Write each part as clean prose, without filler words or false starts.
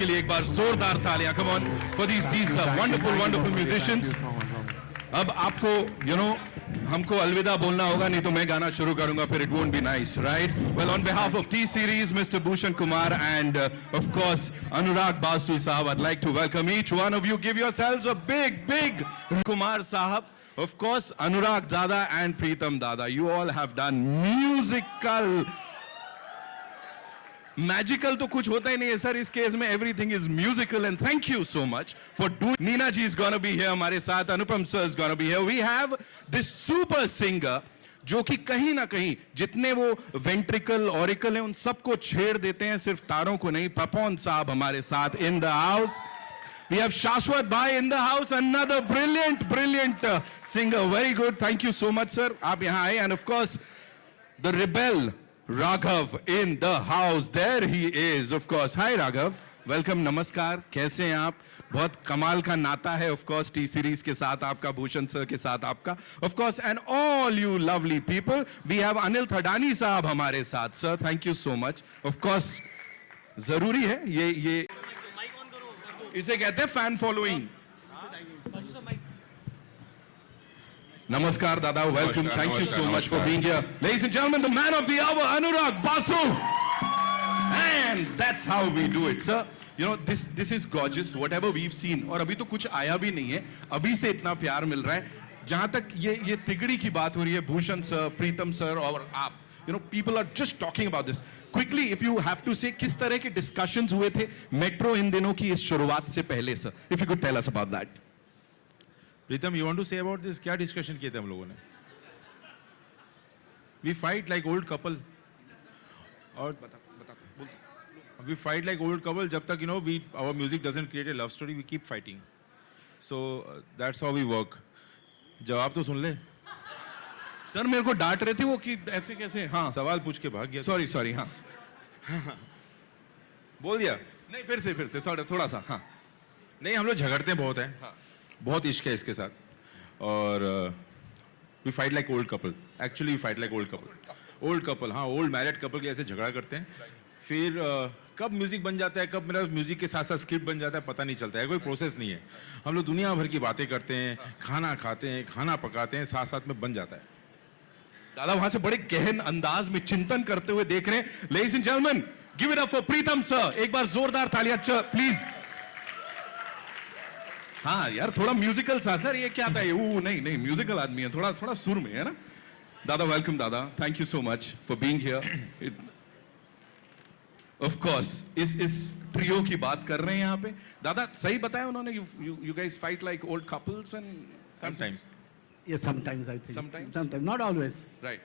के लिए एक बार जोरदार तालियां. Come on for these wonderful musicians. अब आपको हमको अलविदा बोलना होगा, नहीं तो मैं गाना शुरू करूंगा फिर it won't be nice, right? Well, on behalf of T Series, Mr. Bhushan Kumar and of course Anurag Basu Sahab, I'd like to welcome each one of you. Give yourselves a big Kumar Sahab. Of course, Anurag Dada and Pritam Dada, you all have done musical. Magical तो कुछ होता ही नहीं है sir, इस case में everything is musical and thank you so much for doing. Neena ji is gonna be here हमारे साथ, Anupam sir is gonna be here. We have this super singer जो कि कहीं ना कहीं जितने वो ventricle, auricle हैं उन सबको छेड़ देते हैं, सिर्फ तारों को नहीं. Papan साहब हमारे साथ in the house. We have Shashwat Bhai in the house, another brilliant singer. Very good, thank you so much sir. आप यहाँ आए and of course the rebel Raghav in the house. There he is, of course. Hi Raghav, welcome, नमस्कार, कैसे हैं आप? बहुत कमाल का नाता है of course T Series के साथ आपका, भूषण सर के साथ आपका, of course, and all you lovely people. We have Anil Thadani साहब हमारे साथ. Sir, thank you so much. Of course, जरूरी है ये इसे कहते हैं fan following. Namaskar Dada, welcome. Thank you so much for being here. Ladies and gentlemen, the man of the hour, Anurag Basu. And that's how we do it, sir. You know, this is gorgeous, whatever we've seen. और अभी तो कुछ आया भी नहीं है, अभी से इतना प्यार मिल रहा है. जहाँ तक ये तिगड़ी की बात हो रही है, भूषण sir, प्रीतम sir और आप, you know, people are just talking about this. Quickly, if you have to say, किस तरह के discussions हुए थे मेट्रो इन दिनों की इस शुरुआत से पहले, sir? If you could tell us about that. Pritam, you want to say about this? क्या डिस्कशन किए थे हम लोगों ने? We fight like old couple. और we fight like old couple जब तक our music doesn't create a love story, we keep fighting. So that's how we work. जवाब तो सुन ले. सर मेरे को डांट रहे थे वो कि ऐसे कैसे. हाँ, सवाल पूछ के भाग गया. सॉरी. हाँ, बोल दिया. नहीं, फिर से थोड़ा सा. हाँ, नहीं, हम लोग झगड़ते बहुत हैं. हाँ. बहुत इश्क है इसके साथ. और we fight like old couple. Actually we fight like old couple. हाँ, old married couple के ऐसे झगड़ा करते हैं. फिर कब म्यूजिक बन जाता है, कब मेरा म्यूजिक के साथ साथ स्क्रिप्ट बन जाता है, पता नहीं चलता है. कोई प्रोसेस नहीं है. हम लोग दुनिया भर की बातें करते हैं, खाना खाते हैं, खाना पकाते हैं, साथ साथ में बन जाता है. दादा वहां से बड़े गहन अंदाज में चिंतन करते हुए देख रहे हैं. Ladies and gentlemen, give it up for Pritam sir. एक बार जोरदार तालियां प्लीज. हाँ यार, थोड़ा म्यूजिकल सा. सर ये क्या था? ये नहीं म्यूजिकल आदमी है, थोड़ा सुर में है ना. दादा वेलकम दादा, thank you so much for being here. Of course इस ट्रियो की बात कर रहे हैं यहाँ पे. दादा सही बताया उन्होंने, you guys fight like old couples and sometimes. Yes, sometimes I think. Sometimes, not always. Right.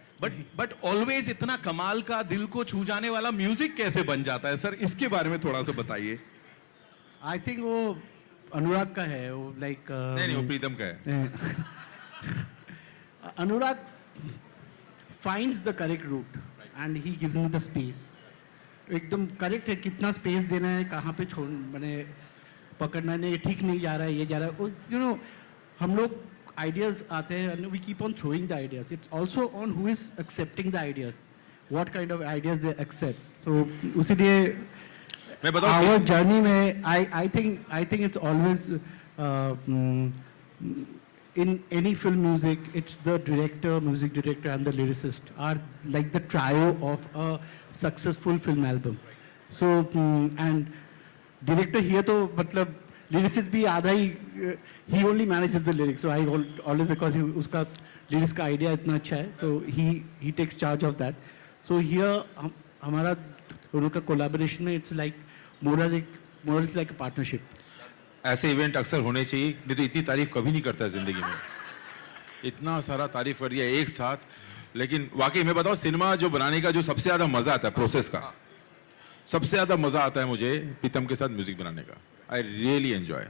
But always इतना कमाल का दिल को छू जाने वाला म्यूजिक कैसे बन जाता है सर? इसके बारे में थोड़ा सा बताइए. I think वो अनुराग का है, वो like. नहीं, वो प्रीतम का है. Anurag finds the correct route and he gives me the space. एकदम correct है, कितना space देना है, कहाँ पे छोड़ मैंने पकड़ना नहीं, ये ठीक नहीं जा रहा है, ये जा रहा है. You know, हम लोग ideas आते हैं and we keep on throwing the ideas. It's also on who is accepting the ideas, what kind of ideas they accept. So उसी लिए our journey में I think it's always in any film music, it's the director, music director and the lyricist are like the trio of a successful film album. So and director here तो मतलब lyricist भी आधा ही, he only manages the lyrics. So I always, because उसका lyrics का idea इतना अच्छा है, so he takes charge of that. So here हमारा दोनों का collaboration में it's like more like a partnership. ऐसे इवेंट अक्सर होने चाहिए, नहीं तो इतनी तारीफ कभी नहीं करता जिंदगी में. इतना सारा तारीफ कर दिया एक साथ. लेकिन वाकई मैं बताऊं, सिनेमा जो बनाने का जो सबसे ज्यादा मजा आता है, प्रोसेस का सबसे ज्यादा मजा आता है मुझे प्रीतम के साथ म्यूजिक बनाने का. I really enjoy,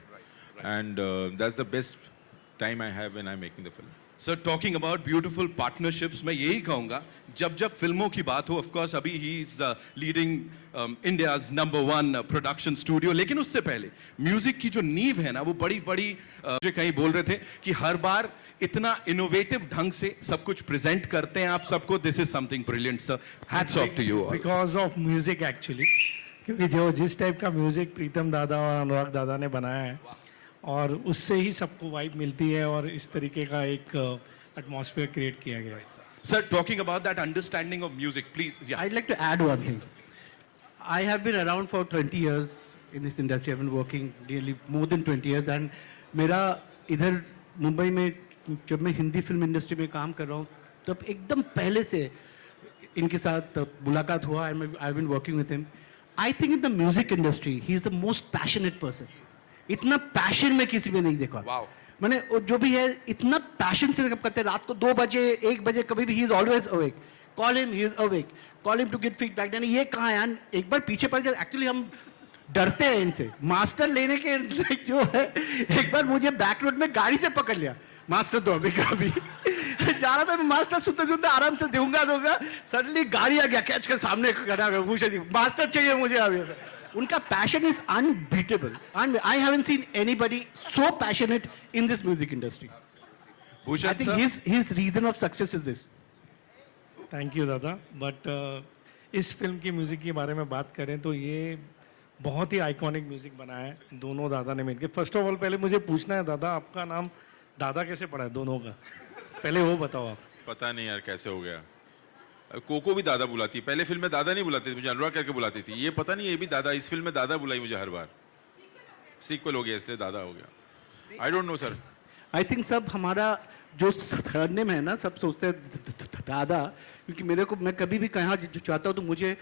and that's the best time I have when I'm making the film. Sir, talking about beautiful partnerships, मैं यही कहूँगा, जब फिल्मों की बात हो, of course अभी he is leading India's #1 production studio, लेकिन उससे पहले म्यूजिक की जो नींव है ना, वो बड़ी मुझे कहीं बोल रहे थे कि हर बार इतना इनोवेटिव ढंग से सब कुछ प्रेजेंट करते हैं आप सबको. This is something brilliant, sir. Hats off to you all. Because of music actually. क्योंकि जो जिस टाइप का म्यूजिक प्रीतम दादा और अनुराग दादा ने बनाया है और उससे ही सबको वाइब मिलती है और इस तरीके का एक एटमॉस्फेयर क्रिएट किया गया है। Sir, talking about that understanding of music, please. Yeah. I'd like to add one thing. I have been around for 20 years in this industry. I've been working nearly more than 20 years. And मेरा इधर मुंबई में जब मैं Hindi film industry में काम कर रहा हूँ तब एकदम पहले से इनके साथ मुलाकात हुआ. I've been working with him. I think in the music industry, he is the most passionate person. इतना पैशन में किसी में नहीं देखा. Wow. मैंने जो भी है इतना पैशन से करते हैं. रात को 2 बजे 1 बजे कभी भी he is always awake. Call him, he is awake. Call him to get feedback. यानी ये कहाँ है यार, एक बार पीछे पड़ जाए. एक्चुअली हम डरते हैं इनसे. मास्टर लेने के जो है, एक बार मुझे बैक रोड में गाड़ी से पकड़ लिया. मास्टर दो अभी कभी जा रहा था मैं, मास्टर सुनते सुनते आराम से दूंगा. सडनली गाड़ी आ गया, कैच के सामने खड़ा हो गया. मास्टर चाहिए मुझे अभी. उनका passion is unbeatable. I haven't seen anybody so passionate in this music industry. Bhushan I think sir? his reason of success is this. Thank you दादा. बट इस फिल्म की म्यूज़िक के बारे में बात करें तो ये बहुत ही आइकॉनिक म्यूज़िक बना है दोनों दादा ने मिलकर. फर्स्ट ऑफ ऑल पहले मुझे पूछना है दादा, आपका नाम दादा कैसे पड़ा है दोनों का? पहले वो बताओ आप. पता नहीं यार कैसे हो गया. कोको भी दादा बुलाती, पहले फिल्म में दादा नहीं बुलाती थी, मुझे अनुराग करके बुलाती थी. ये पता नहीं, ये भी दादा, इस फिल्म में दादा बुलाई मुझे हर बार. सीक्वल हो गया इसलिए दादा हो गया. I don't know sir. I think सब हमारा जो सरनेम है ना, सब सोचते हैं दादा. क्योंकि मेरे को, मैं कभी भी कहाँ चाहता हूँ तो मुझे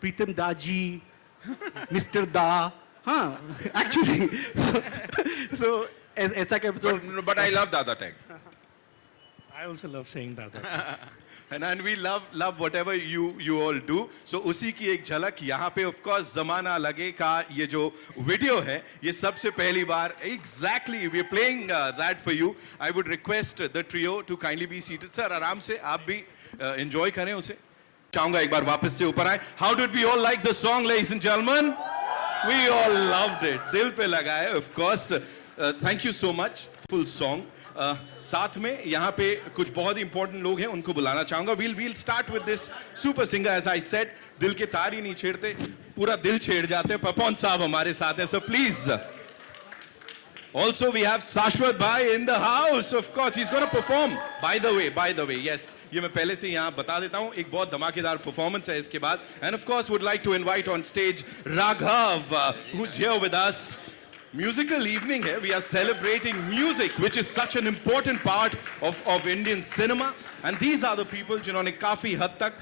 प्रीतम दा जी, मिस्टर दा. हाँ एक्चुअली so ऐसा क्या तो. बट आई लव दादा tag. I also love saying दादा. And we love whatever you all do. So उसी की एक झलक यहाँ पे of course ज़माना लगे का ये जो वीडियो है, ये सबसे पहली बार exactly we are playing that for you. I would request the trio to kindly be seated. Sir, आराम से आप भी enjoy करें उसे. चाहूँगा एक बार वापस से ऊपर आए. How did we all like the song, ladies and gentlemen? We all loved it. दिल पे लगा है of course. Thank you so much. Full song. साथ में यहाँ पे कुछ बहुत ही इंपॉर्टेंट लोग हैं, उनको बुलाना चाहूंगा. We'll start with this super singer. As I said, दिल के तार ही नहीं छेड़ते, पूरा दिल छेड़ जाते हैं. पपन साहब हमारे साथ हैं, so please. Also we have Shashwat bhai in the house. Of course he's going to perform. By the way, yes, ये मैं पहले से यहाँ बता देता हूँ, एक बहुत धमाकेदार परफॉर्मेंस है इसके बाद. And of course would like to invite on stage Raghav, who's here with us. Musical evening here. We are celebrating music, which is such an important part of Indian cinema. And these are the people जिन्होंने काफी हद तक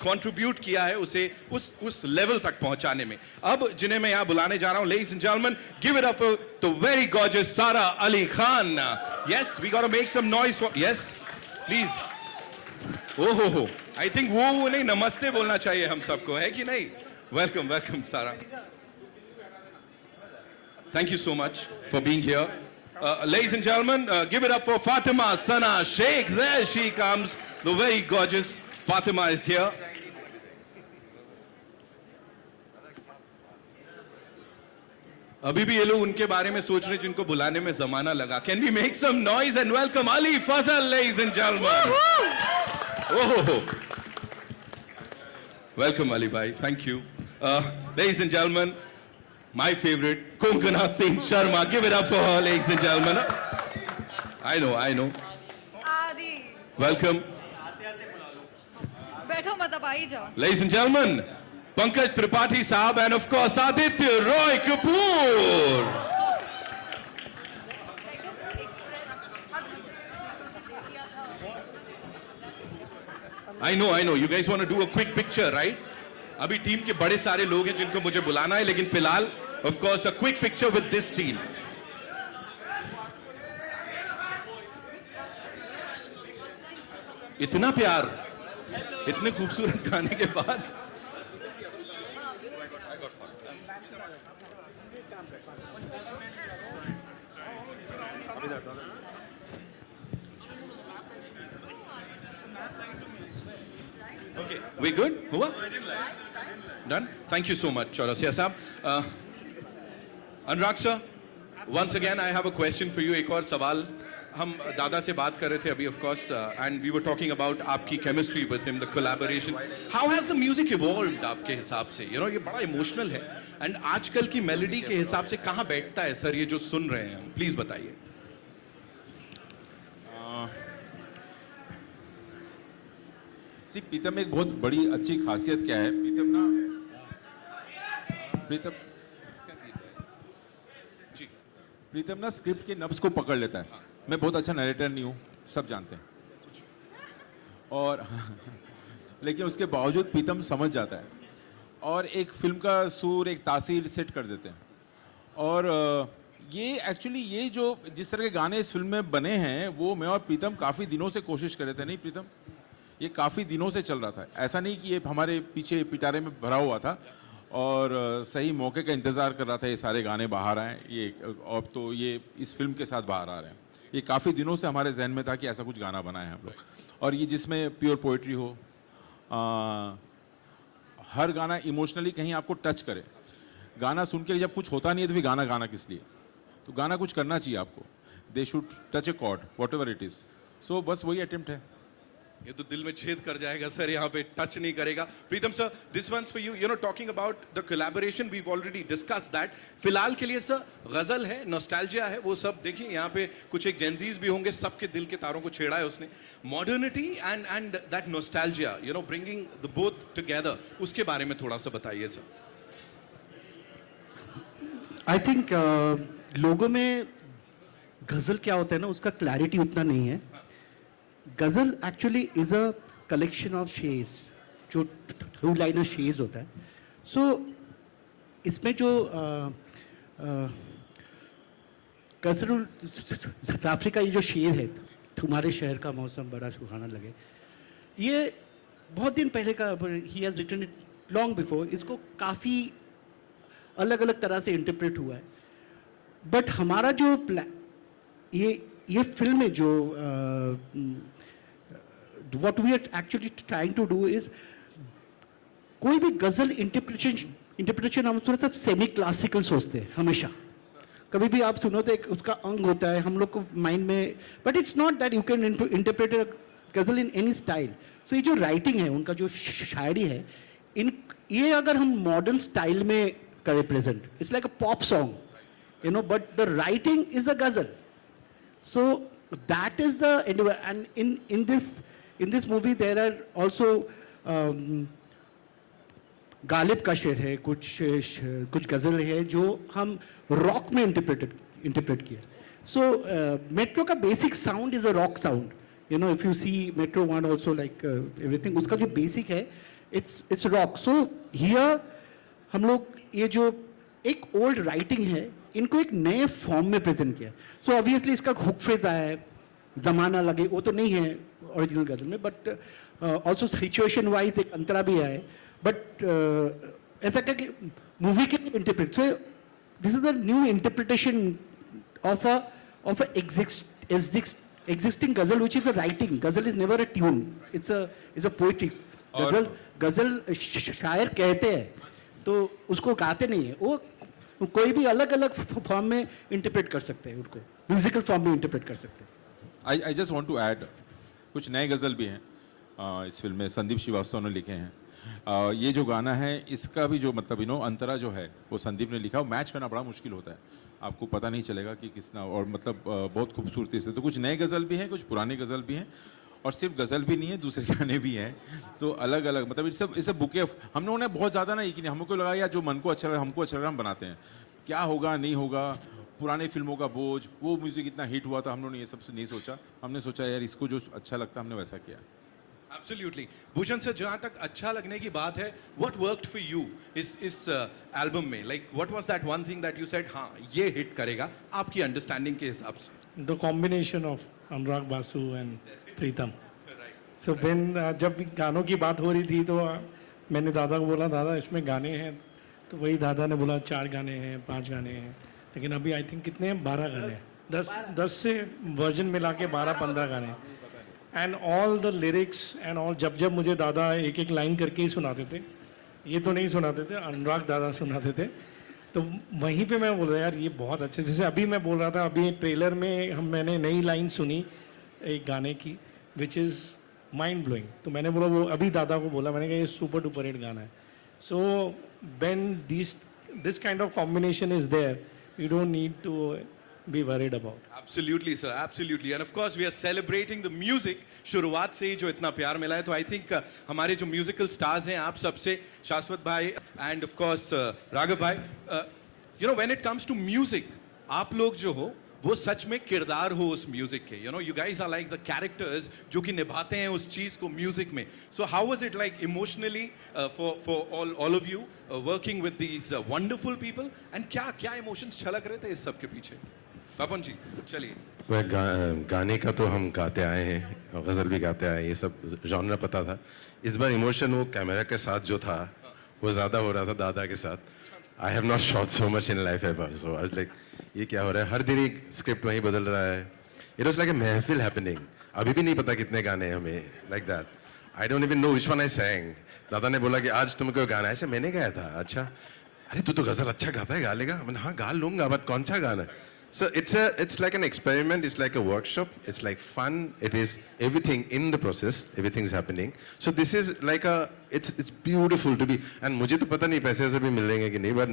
contribute किया है उसे उस level तक पहुंचाने में. अब जिन्हें मैं यहाँ बुलाने जा रहा हूँ, ladies and gentlemen, give it up for the very gorgeous Sara Ali Khan. Yes, we gotta make some noise for. Yes, please. Oh ho. I think वो नहीं, नमस्ते बोलना चाहिए हम सबको, है कि नहीं? Welcome, Sara. Thank you so much for being here. Ladies and gentlemen, give it up for Fatima Sana Sheikh. There she comes. The very gorgeous Fatima is here. अभी भी ये लोग उनके बारे में सोच रहे हैं जिनको बुलाने में जमाना लगा. Can we make some noise and welcome Ali Fazal, ladies and gentlemen? Oh. Welcome Ali bhai. Thank you. Ladies and gentlemen, my favorite, Konkana Singh Sharma. Give it up for her, ladies and gentlemen. I know. आदि Welcome. बैठो मत अब आई जाओ. Ladies and gentlemen, Pankaj Tripathi Saab and of course Aditya Roy Kapoor. I know. You guys want to do a quick picture, right? अभी team के बड़े सारे लोग हैं जिनको मुझे बुलाना है, लेकिन फिलहाल of course a quick picture with this team. इतना प्यार, इतने खूबसूरत गाने के बाद. Okay, we good? हुआ? Done? Thank you so much, Chaurasia Saab. Anurag sir, once again I have a question for you. एक और सवाल हम दादा से बात कर रहे थे अभी of course and we were talking about आपकी chemistry with him the collaboration how has the music evolved आपके हिसाब से यू नो ये बड़ा इमोशनल है एंड आजकल की मेलोडी के हिसाब से कहाँ बैठता है सर ये जो सुन रहे हैं हम प्लीज बताइए सी प्रीतम एक बहुत बड़ी अच्छी खासियत क्या है प्रीतम ना प्रीतम ना स्क्रिप्ट के नब्ज को पकड़ लेता है मैं बहुत अच्छा नरेटर नहीं हूँ सब जानते हैं और लेकिन उसके बावजूद प्रीतम समझ जाता है और एक फिल्म का सुर एक तासीर सेट कर देते हैं और ये एक्चुअली ये जो जिस तरह के गाने इस फिल्म में बने हैं वो मैं और प्रीतम काफ़ी दिनों से कोशिश कर रहे थे नहीं प्रीतम ये काफ़ी दिनों से चल रहा था ऐसा नहीं कि ये हमारे पीछे पिटारे में भरा हुआ था और सही मौके का इंतज़ार कर रहा था ये सारे गाने बाहर आए ये अब तो ये इस फिल्म के साथ बाहर आ रहे हैं ये काफ़ी दिनों से हमारे जहन में था कि ऐसा कुछ गाना बनाए हम लोग और ये जिसमें प्योर पोइट्री हो हर गाना इमोशनली कहीं आपको टच करे गाना सुन के जब कुछ होता नहीं है तो फिर गाना गाना किस लिए तो गाना कुछ करना चाहिए आपको they should touch a chord whatever it is so बस वही अटेम्प्ट है ये तो दिल में छेद कर जाएगा सर यहाँ पे टच नहीं करेगा Pritam sir this one's for you you know talking about the collaboration we already discussed that फिलहाल के लिए सर गजल है नॉस्टैल्जिया है वो सब देखिए यहाँ पे कुछ एक जेंजीज भी होंगे सबके दिल के तारों को छेड़ा है उसने modernity and that nostalgia you know bringing the both together उसके बारे में थोड़ा सा बताइए सर आई थिंक लोगों में गजल क्या होता है ना उसका क्लैरिटी उतना नहीं है गजल actually is a collection of shares जो टू लाइनर शेयर्स होता है सो इसमें जो गजरुल जाफरी का ये जो शेर है तुम्हारे शहर का मौसम बड़ा सुहाना लगे ये बहुत दिन पहले का he has written it long before इसको काफ़ी अलग अलग तरह से इंटरप्रेट हुआ है बट हमारा जो ये फिल्म में जो what we are actually trying to do is कोई भी गजल इंटरप्रिटेशन हम थोड़ा सा सेमी क्लासिकल सोचते हैं हमेशा कभी भी आप सुनो तो एक उसका अंग होता है हम लोग को माइंड में but it's not that you can interpret गजल इन एनी स्टाइल सो ये जो राइटिंग है उनका जो शायरी है इन ये अगर हम मॉडर्न स्टाइल में करें present it's like a pop song you know but the writing is a ghazal so that is the end in this movie there are also Ghalib का शेर है कुछ गज़ल है जो हम रॉक में इंटरप्रेट किया सो मेट्रो का basic sound is a rock sound you know if you see Metro one also like everything उसका जो बेसिक है इट्स रॉक सो हियर हम लोग ये जो एक ओल्ड राइटिंग है इनको एक नए फॉर्म में प्रेजेंट किया सो ऑब्वियसली इसका हुक फ्रेज आया है ज़माना लगे वो तो नहीं है ओरिजिनल गज़ल में बट ऑल्सो सिचुएशन वाइज एक अंतरा भी है बट ऐसा क्या कि मूवी के interpret so this is a new interpretation of a existing ghazal which is a writing ghazal is never a tune it's a poetry गज़ल शायर कहते हैं तो उसको गाते नहीं है वो कोई भी अलग अलग फॉर्म में इंटरप्रेट कर सकते हैं उनको म्यूजिकल फॉर्म में इंटरप्रेट कर सकते हैं I just want to add कुछ नए गज़ल भी हैं इस फिल्म में संदीप श्रीवास्तव ने लिखे हैं ये जो गाना है इसका भी जो मतलब यू नो अंतरा जो है वो संदीप ने लिखा मैच करना बड़ा मुश्किल होता है आपको पता नहीं चलेगा कि किसना और मतलब बहुत खूबसूरती से तो कुछ नए गज़ल भी हैं कुछ पुराने गज़ल भी हैं और सिर्फ गज़ल भी नहीं है दूसरे गाने भी हैं तो अलग अलग मतलब इट्स अ बुके ऑफ हम लोगों ने बहुत ज़्यादा ना कि हमको लगा यार जो मन को अच्छा लगा हमको अच्छा लगा हम बनाते हैं क्या होगा नहीं होगा पुराने फिल्मों का बोझ वो म्यूज़िक इतना हिट हुआ था हम लोगों ने ये सब नहीं सोचा हमने सोचा यार इसको जो अच्छा लगता हमने वैसा किया Absolutely. भूषण सर जहाँ तक अच्छा लगने की बात है what worked for you इस एल्बम में like what was that one thing that you said हाँ ये हिट करेगा आपकी अंडरस्टैंडिंग के हिसाब से the combination of Anurag Basu and Pritam so when जब गानों की बात हो रही थी तो मैंने दादा को बोला दादा इसमें गाने हैं तो वही दादा ने बोला 4 गाने हैं 5 गाने हैं लेकिन अभी आई थिंक कितने हैं 12 गाने हैं 10 से वर्जन मिला के 12-15 गाने and all the lyrics and all जब मुझे दादा एक लाइन करके ही सुनाते थे ये तो नहीं सुनाते थे अनुराग दादा सुनाते थे तो वहीं पे मैं बोल रहा यार ये बहुत अच्छे, जैसे अभी मैं बोल रहा था, अभी ट्रेलर में मैंने नई लाइन सुनी एक गाने की विच इज़ माइंड ब्लोइंग, तो मैंने बोला, वो अभी दादा को बोला, मैंने कहा ये सुपर डुपर हिट गाना है. So when this kind of combination is there, you don't need to be worried about. Absolutely, sir. Absolutely. And of course, we are celebrating the music. शुरुआत से ही जो इतना प्यार मिला है, तो आई थिंक हमारे जो म्यूजिकल स्टार्स हैं, आप सबसे शाश्वत भाई एंड ऑफ कोर्स राघव भाई, you know when it comes to music, आप लोग जो हो वो सच में किरदार हो उस म्यूजिक के. You know you guys are like the characters जो कि निभाते हैं उस चीज को म्यूजिक में. So how was it like emotionally for all of you working with these wonderful people, and क्या क्या इमोशंस छलक रहे थे इस सब के पीछे? पापन जी चलिए. वह गाने का तो हम गाते आए हैं और गज़ल भी गाते आए हैं, ये सब जॉनर पता था. इस बार इमोशन वो कैमरा के साथ जो था वो ज़्यादा हो रहा था दादा के साथ. I have not shot so much in life ever, so I was like ये क्या हो रहा है, हर दिन एक स्क्रिप्ट वहीं बदल रहा है. इट वाज लाइक अ महफिल हैपनिंग. अभी भी नहीं पता कितने गाने हैं हमें, like that. I don't even know which one आई सैंग. दादा ने बोला कि आज तुमको कोई गाना है, ऐसे मैंने गाया था. अच्छा, अरे तू तो गज़ल अच्छा गाता है, गा लेगा? मैंने हाँ गा लूंगा, बट कौन सा गाना है? So it's like an experiment, it's like a workshop, it's like fun, it is everything in the process, everything's happening. So this is like it's beautiful to be, and मुझे तो पता नहीं पैसे से भी मिलेंगे कि नहीं, but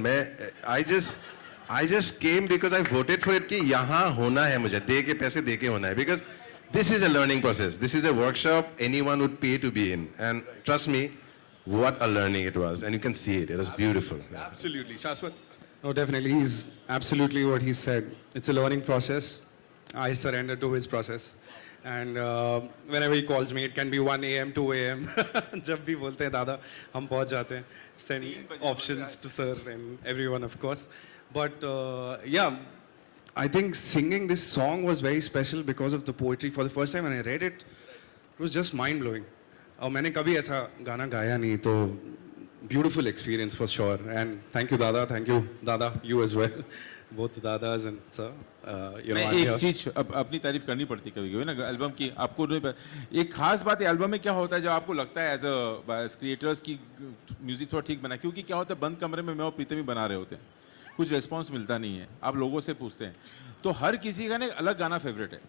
I just came because I voted for it कि यहाँ होना है, मुझे दे के पैसे दे के होना है, because this is a learning process, this is a workshop anyone would pay to be in, and trust me, what a learning it was, and you can see it was beautiful. Absolutely. Shashwat? No, definitely. He's absolutely what he said. It's a learning process. I surrender to his process. And whenever he calls me, it can be 1 a.m., 2 a.m. जब भी बोलते हैं दादा, हम पहुंच जाते हैं. Send options to sir and everyone, of course. But yeah, I think singing this song was very special because of the poetry. For the first time when I read it, it was just mind blowing. और मैंने कभी ऐसा गाना गाया नहीं, तो beautiful experience for sure. And thank you dada, you as well, both dadas and sir. You know, I'm एक here. चीज अपनी तारीफ करनी पड़ती कभी कभी ना एल्बम की. आपको एक खास बात है एल्बम में क्या होता है, जब आपको लगता है एज अ क्रिएटर्स की म्यूजिक थोड़ा ठीक बना, क्योंकि क्या होता है बंद कमरे में मैं और प्रीतम ही बना रहे होते हैं, कुछ रिस्पॉन्स मिलता नहीं है, आप लोगों से पूछते हैं, तो हर किसी का ना अलग गाना फेवरेट है.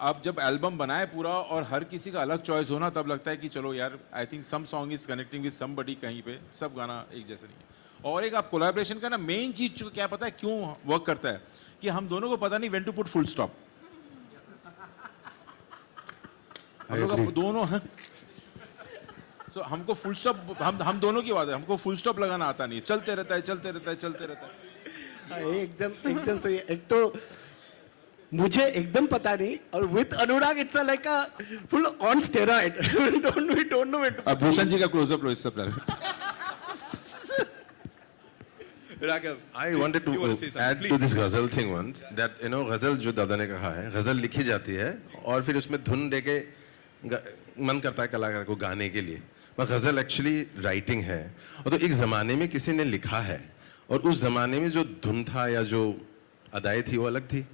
आप जब एल्बम बनाए पूरा और हर किसी का अलग चॉइस होना, तब लगता है कि चलो यार I think some song is connecting with somebody, कहीं पे सब गाना एक जैसे नहीं है. और एक आप कोलैबोरेशन का ना मेन चीज क्या पता है क्यों वर्क करता है, कि हम दोनों को पता नहीं when to put full stop. हम लोग दोनों हैं, सो हमको फुल स्टॉप, हम दोनों की बात है, हमको फुल स्टॉप लगाना आता नहीं, चलते रहता है चलते रहता है चलते रहता है. एकदम सही. एक तो मुझे एकदम पता नहीं, और with Anurag it's like a full on steroid. we don't know it. अब भूषण जी का क्लोजअप लो इस सब पर. Raghav, I wanted you want to say something, add please. to this ghazal thing once that you know ghazal जो दादा ने कहा है, ghazal लिखी जाती है और फिर उसमें धुन देके मन करता है कलाकार को गाने के लिए, पर ghazal एक्चुअली राइटिंग है. और तो एक ज़माने में किसी ने लिखा है और उस ज़माने में जो धुन था या जो अदाएँ थी वो अलग थी,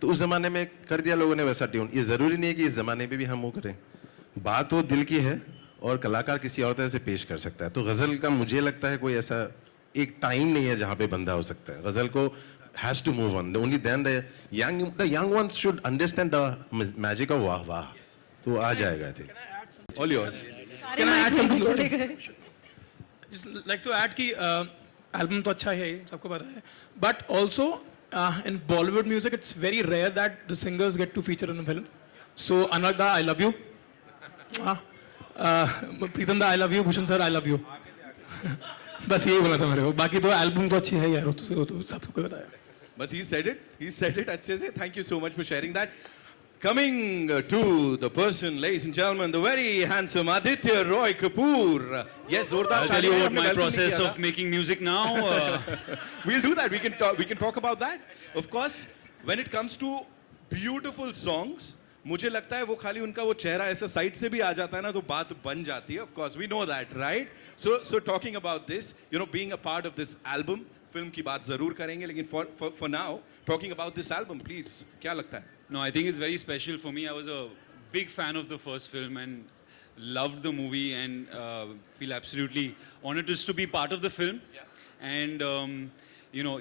तो उस ज़माने में कर दिया लोगों ने वैसा ट्यून. ये ज़रूरी नहीं है कि इस ज़माने में भी हम वो करें. बात वो दिल की है और कलाकार किसी और तरह से पेश कर सकता है. तो ग़ज़ल का मुझे लगता है कोई ऐसा एक टाइम नहीं है जहाँ पे बंदा हो सकता है. ग़ज़ल को has to move on. Only then the young ones should understand the magic of वाह वाह, तो आ जाएगा. I think All yours. सारे माइक में चले गए. just like to add कि एल्बम तो अच्छा है, सबको पता है, but also in Bollywood music it's very rare that the singers get to feature in a film. So Anurag da, I love you. Pritam da, I love you. Bhushan sir, I love you. बस यही बोला था मेरे को, बाकी तो album तो अच्छी है यार, वो तो सबको पता है. But he said it अच्छे से. Thank you so much for sharing that. Coming to the person, ladies and gentlemen, the very handsome Aditya Roy Kapoor. Yes, जोरदार. I'll tell you what my process of making music now. We'll do that. We can talk about that. Of course, when it comes to beautiful songs, मुझे लगता है वो खाली उनका वो चेहरा ऐसा साइड से भी आ जाता है ना, तो बात बन जाती है. Of course, we know that, right? So talking about this, you know, being a part of this album, film की बात जरूर करेंगे, लेकिन for now, talking about this album, please, क्या लगता है? No, I think it's very special for me. I was a big fan of the first film and loved the movie and feel absolutely honored just to be part of the film. Yeah. And you know,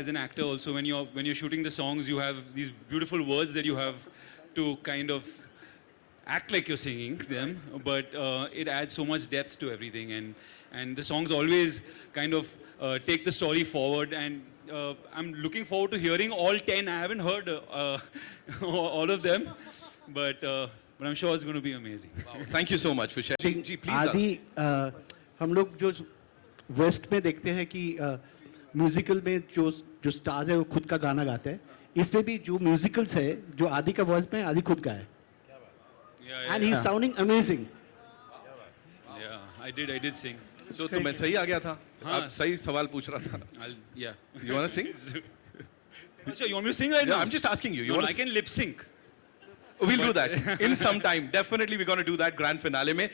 as an actor also, when you're shooting the songs, you have these beautiful words that you have to kind of act like you're singing them, but it adds so much depth to everything, and the songs always kind of take the story forward, and I'm looking forward to hearing all 10. I haven't heard all of them, but I'm sure it's going to be amazing. Thank you so much for sharing. Ji, please. आदि हम लोग जो waste में देखते हैं कि musical में जो स्टार्स है वो खुद का गाना गाते हैं, इसमें भी जो म्यूजिकल्स है जो आदि का वॉइस में आदि खुद गाए, and he is sounding amazing. Yeah, I did sing. So तो मैं सही आ गया था. आप सही सवाल पूछ रहा था. Yeah. You wanna sing? So you want me to sing right Yeah, now? I'm just asking you. You No, wanna I can lip sync. We'll do that in some time. Definitely, we're going to do that grand finale. Mein,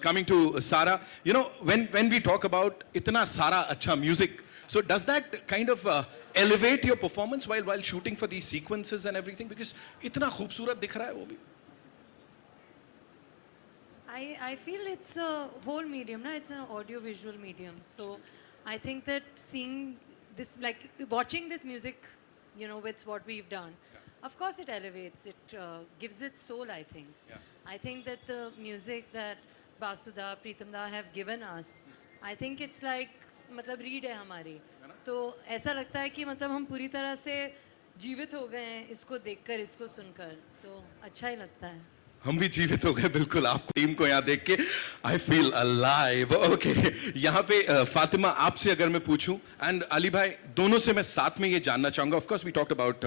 coming to Sara, you know, when we talk about itna sara acha music, so does that kind of elevate your performance while shooting for these sequences and everything? Because itna khoobsurat dikh raha hai wo bhi. I feel it's a whole medium, na? It's an audio-visual medium. So I think that seeing this, like watching this music, you know, with what we've done, of course it elevates, it gives it soul, I think. Yeah. I think that the music that Basuda, Pritamda have given us, I think it's like, मतलब read है हमारी, तो ऐसा लगता है कि मतलब हम पूरी तरह से जीवित हो गए हैं इसको देखकर, इसको सुनकर, तो अच्छा ही लगता है. हम भी जीवित हो गए बिल्कुल आपको टीम को यहाँ देख के. I feel alive. ओके, यहाँ पे फातिमा आपसे अगर मैं पूछूं, एंड अली भाई, दोनों से मैं साथ में ये जानना चाहूंगा. Of course we talked about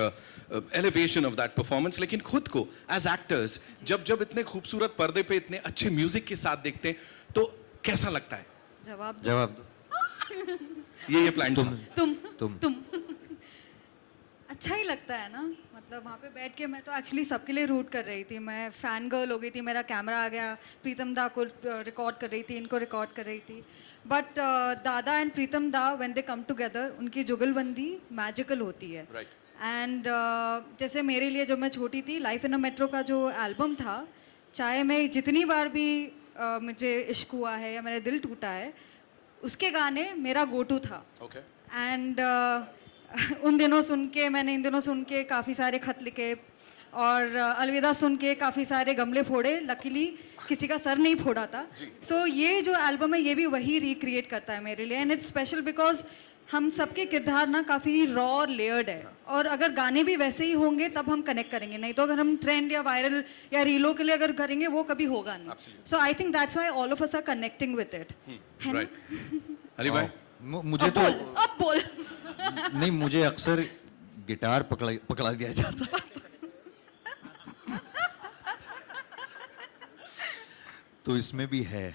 elevation of that performance, लेकिन खुद को एज एक्टर्स जब इतने खूबसूरत पर्दे पे इतने अच्छे म्यूजिक के साथ देखते हैं तो कैसा लगता है? जवाब दो. ये प्लान तुम अच्छा ही लगता है ना, मतलब वहाँ पे बैठ के मैं तो एक्चुअली सबके लिए रूट कर रही थी. मैं फ़ैन गर्ल हो गई थी, मेरा कैमरा आ गया, प्रीतम दा को रिकॉर्ड कर रही थी, इनको रिकॉर्ड कर रही थी. बट दादा एंड प्रीतम दा व्हेन दे कम टुगेदर, उनकी जुगलबंदी मैजिकल होती है. एंड जैसे मेरे लिए जब मैं छोटी थी, लाइफ इन अ मेट्रो का जो एल्बम था, चाहे मैं जितनी बार भी मुझे इश्क हुआ है या मेरा दिल टूटा है, उसके गाने मेरा गो टू था. एंड उन दिनों सुन के, मैंने इन दिनों सुन के काफ़ी सारे खत लिखे और अलविदा सुन के काफ़ी सारे गमले फोड़े. लकीली किसी का सर नहीं फोड़ा था. सो ये जो एल्बम है ये भी वही रिक्रिएट करता है मेरे लिए. एंड इट्स स्पेशल बिकॉज हम सबके किरदार ना काफ़ी रॉ और लेयर्ड है, और अगर गाने भी वैसे ही होंगे तब हम कनेक्ट करेंगे, नहीं तो अगर हम ट्रेंड या वायरल या रीलो के लिए अगर करेंगे वो कभी होगा नहीं. So I think that's why all of us are connecting with it. Ali bhai, मुझे तो अब बोल नहीं, मुझे अक्सर गिटार पकड़ा दिया जाता. तो इसमें भी है,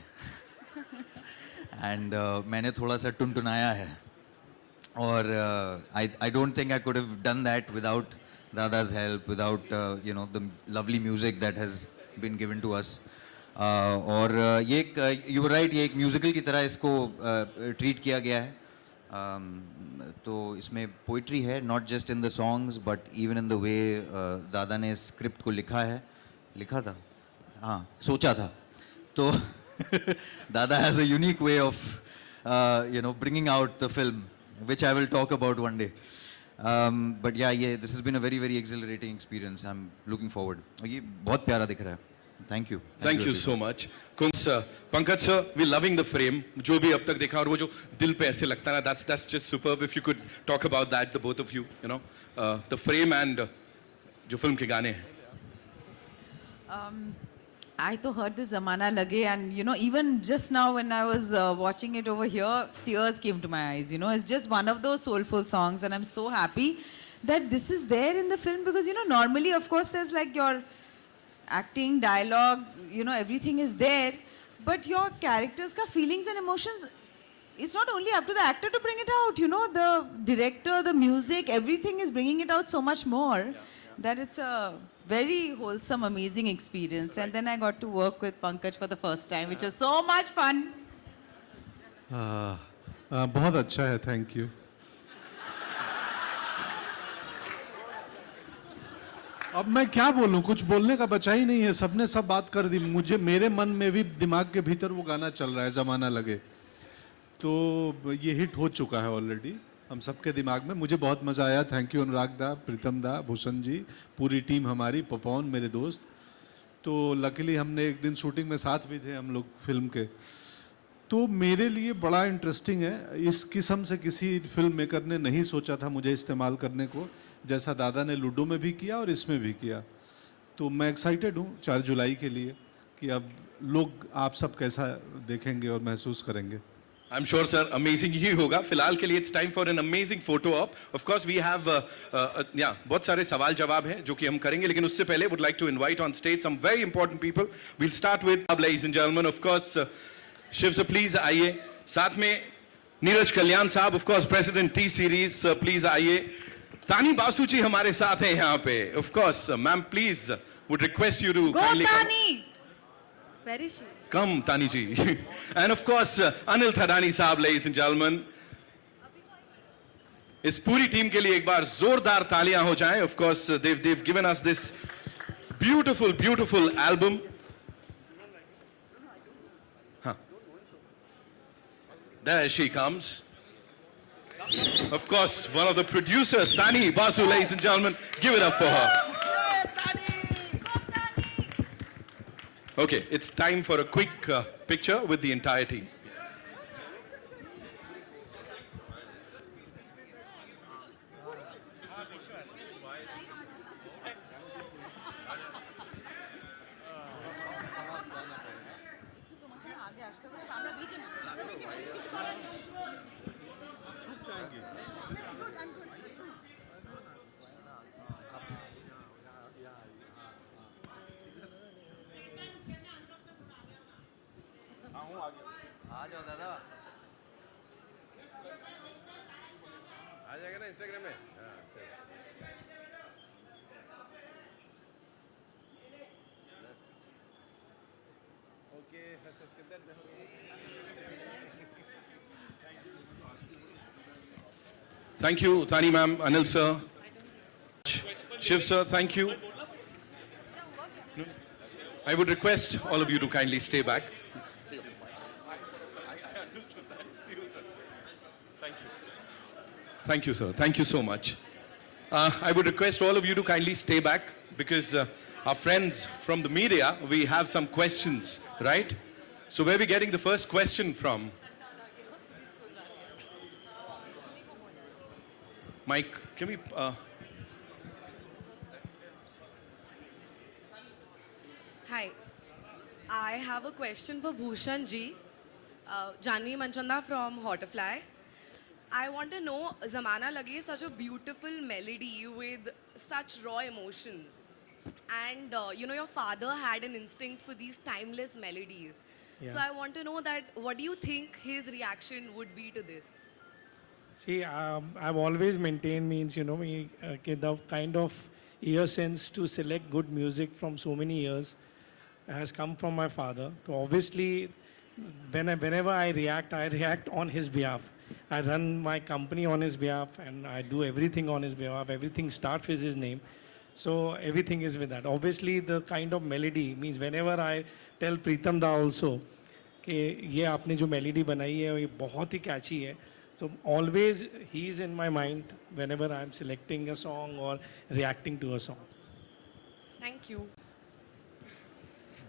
एंड मैंने थोड़ा सा टुनटुनाया है, और I don't think I could have done that without Dada's help, without you know, the lovely music that has been given to us. और ये एक, you were right, ये एक म्यूजिकल की तरह इसको ट्रीट किया गया है. तो इसमें पोइट्री है, not just in the songs but even in the way दादा ने स्क्रिप्ट को लिखा था, हाँ, सोचा था. तो दादा has a unique way of you know, bringing out the film, which I will talk about one day. But yeah, this has been a very, very exhilarating experience. I'm looking forward. ये बहुत प्यारा दिख रहा है. Thank you. Thank you so much. Pankaj sir, we're loving the frame. जो भी अब तक देखा और वो जो दिल पे ऐसे लगता है, that's just superb. If you could talk about that, the both of you, you know, the frame and जो फिल्म के गाने हैं. I तो heard this Zamana Lage, and you know, even just now when I was watching it over here, tears came to my eyes. You know, it's just one of those soulful songs, and I'm so happy that this is there in the film, because you know, normally of course there's like your acting, dialogue, you know, everything is there, but your characters ka feelings and emotions, it's not only up to the actor to bring it out, you know, the director, the music, everything is bringing it out so much more, that it's a very wholesome, amazing experience. And then I got to work with Pankaj for the first time, which was so much fun. बहुत अच्छा है, thank you. अब मैं क्या बोलूं, कुछ बोलने का बचा ही नहीं है, सबने सब बात कर दी. मुझे, मेरे मन में भी, दिमाग के भीतर वो गाना चल रहा है, जमाना लगे. तो ये हिट हो चुका है ऑलरेडी. हम सबके दिमाग में। मुझे बहुत मज़ा आया। थैंक यू अनुराग दा, प्रीतम दा, भूषण जी, पूरी टीम हमारी, पपौन मेरे दोस्त। तो लकीली हमने एक दिन शूटिंग में साथ भी थे हम लोग फिल्म के। तो मेरे लिए बड़ा इंटरेस्टिंग है, इस किस्म से किसी फिल्म मेकर ने नहीं सोचा था मुझे इस्तेमाल करने को, जैसा दादा ने लूडो में भी किया और इसमें भी किया। तो मैं एक्साइटेड हूँ 4 जुलाई के लिए कि अब लोग आप सब कैसा देखेंगे और महसूस करेंगे। I'm sure, sir, amazing ही होगा। फिलहाल के लिए it's time for an amazing photo op. Of course, we have बहुत सारे सवाल जवाब हैं जो कि हम करेंगे, लेकिन उससे पहले would like to invite on stage some very important people. We'll start with, ladies and gentlemen, of course, Shiv sir, please आइए। साथ में नीरज कल्याण साहब, of course, President T Series, please आइए। तानी बासु जी हमारे साथ हैं यहाँ पे। Of course, ma'am, please would request you to Go kindly come. Tani! Where is she? Come, Tani ji. And of course, Anil Thadani साहब, ladies and gentlemen. इस पूरी टीम के लिए एक बार जोरदार तालियां हो जाएं. Of course, they've given us this beautiful album. Huh. There she comes. Of course, one of the producers, Tani Basu, ladies and gentlemen. Give it up for her. Okay, it's time for a quick picture with the entire team. आ जाओ दादा, आ जाएगा ना Instagram में। Okay, हंस के दर्द हो गया। Thank you, Tani ma'am, Anil sir, Shiv sir, thank you. I would request all of you to kindly stay back. Thank you, sir. Thank you so much. I would request all of you to kindly stay back because our friends from the media, we have some questions, right? So where are we getting the first question from? Mike, can we... Hi, I have a question for Bhushan ji. Janvi Manchanda from Hotterfly. I want to know, Zamana Lage is such a beautiful melody with such raw emotions. And you know, your father had an instinct for these timeless melodies. So I want to know that, what do you think his reaction would be to this? See, I've always maintained, means, you know, the kind of ear sense to select good music from so many years has come from my father. So obviously, whenever I react on his behalf. I run my company on his behalf and I do everything on his behalf. Everything starts with his name. So everything is with that. Obviously, the kind of melody means whenever I tell Pritam Da also कि ये आपने जो melody बनाई है ये बहुत ही catchy है. So always he is in my mind whenever I am selecting a song or reacting to a song. Thank you.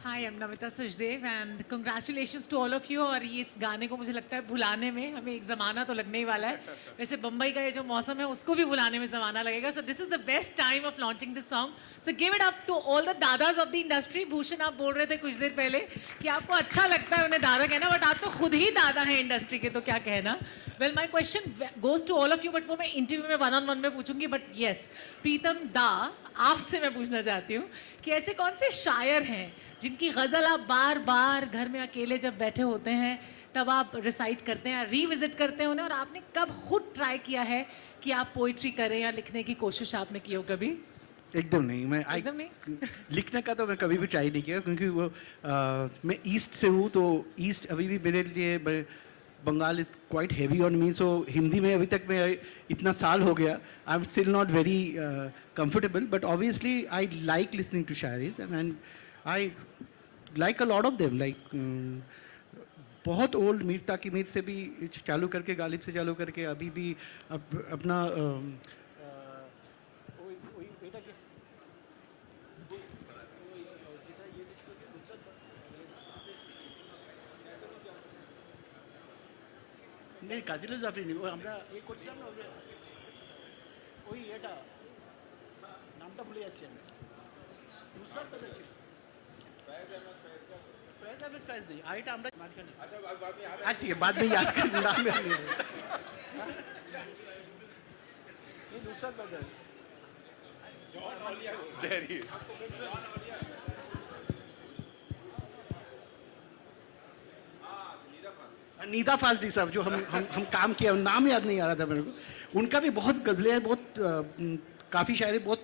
Hi, I'm Namita Sachdev and congratulations to all of you. और ये इस गाने को मुझे लगता है भुलाने में हमें एक ज़माना तो लगने ही वाला है. वैसे बम्बई का ये जो मौसम है उसको भी भुलाने में ज़माना लगेगा. So this is the best time of launching this song. So give it up to all the dadas of the industry. Bhushan आप बोल रहे थे कुछ देर पहले कि आपको अच्छा लगता है उन्हें दादा कहना, but आप तो खुद ही दादा हैं इंडस्ट्री के, तो क्या कहना. Well, my question goes to all of you, but वो मैं इंटरव्यू में one-on-one में पूछूंगी. But yes, प्रीतम दा, आपसे मैं पूछना चाहती हूँ कि ऐसे कौन से शायर हैं जिनकी गज़ल आप बार बार घर में अकेले जब बैठे होते हैं तब आप रिसाइट करते हैं, रीविजिट करते हैं उन्हें, और आपने कब खुद ट्राई किया है कि आप पोइट्री करें या लिखने की कोशिश आपने की हो कभी? एकदम नहीं. एकदम नहीं. लिखने का तो मैं कभी भी ट्राई नहीं किया क्योंकि वो मैं ईस्ट से हूँ, तो ईस्ट अभी भी मेरे लिए Bengal is quite heavy on me. So Hindi में अभी तक मैं इतना साल हो गया, I am still not very comfortable, but obviously I like listening to shayaris and I like a lot of them, like बहुत ओल्ड मीर ताकि मीर से भी चालू करके, गालिब से चालू करके अभी भी अपना नहीं কাজী জাফরি नहीं, আমরা এই করছিলাম না, ওই এটা নামটা ভুলে যাচ্ছি আমি, নুসরাত ফেজ ছিল, फैज अहमद फैज नहीं, आइटा আমরা মাঝখানে, আচ্ছা बाद में याद, ठीक है बाद में याद कर, नाम याद नहीं है, ये नुसरत बदर, There he is. नीदा फाजली साहब जो हम काम किया, नाम याद नहीं आ रहा था मेरे को, उनका भी बहुत गज़लें हैं, बहुत काफ़ी शायरी बहुत